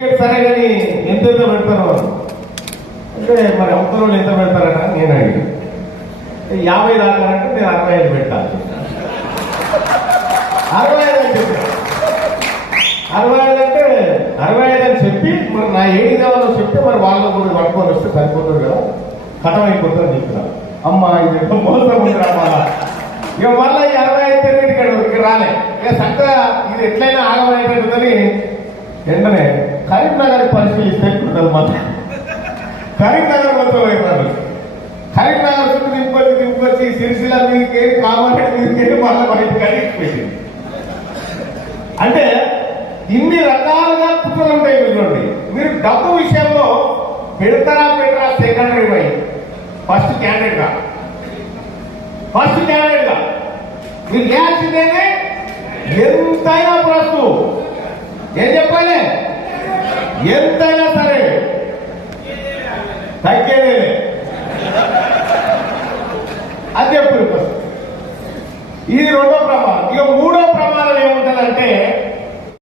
సరే కానీ ఎంత పెడతారు అంటే మరి అవతల ఎంత పెడతారట నేను అడిగి 50 దాకా అంటే నేను 65 పెట్టాలి 65 అని చెప్పాను 65 అంటే 65 అని చెప్పి మరి నా ఏది కావాలో చెప్తే మరి వాళ్ళు కూడా పట్టుకొని వస్తే సరిపోతుంది కదా కథం అయిపోతుంది అని చెప్తున్నారు. అమ్మ ఇది మోసం ఉంది రామాలా ఇక మళ్ళీ ఈ 65 ఇక్కడ రాలే ఇక చక్కగా ఇది ఎట్లయినా ఆగమైపోతుందని వెంటనే కరీంనగర్ పరిశీలిస్తే మాత్రం కరీంనగర్ మొత్తం అయిపోయారు. కరీంనగర్ చుట్టూ దింపొచ్చి సిరిసిల్ల మీదకి కామారెడ్డి మీదకి మళ్ళీ బయటకు పెట్టింది. అంటే ఇన్ని రకాలుగా కుట్రలు ఉంటాయి. చూడండి మీరు డబ్బు విషయంలో పెడతారా సెకండరీ పోయి ఫస్ట్ క్యాండిడేట్ గా మీరు చేయాల్సిందేనే ఎంతైనా ప్రస్తు ఏం చెప్పాలి ఎంతైనా సరే తగ్గేదే అది చెప్పు. ఇది రెండో ప్రమాదం. ఇక మూడో ప్రమాదం ఏముంటుందంటే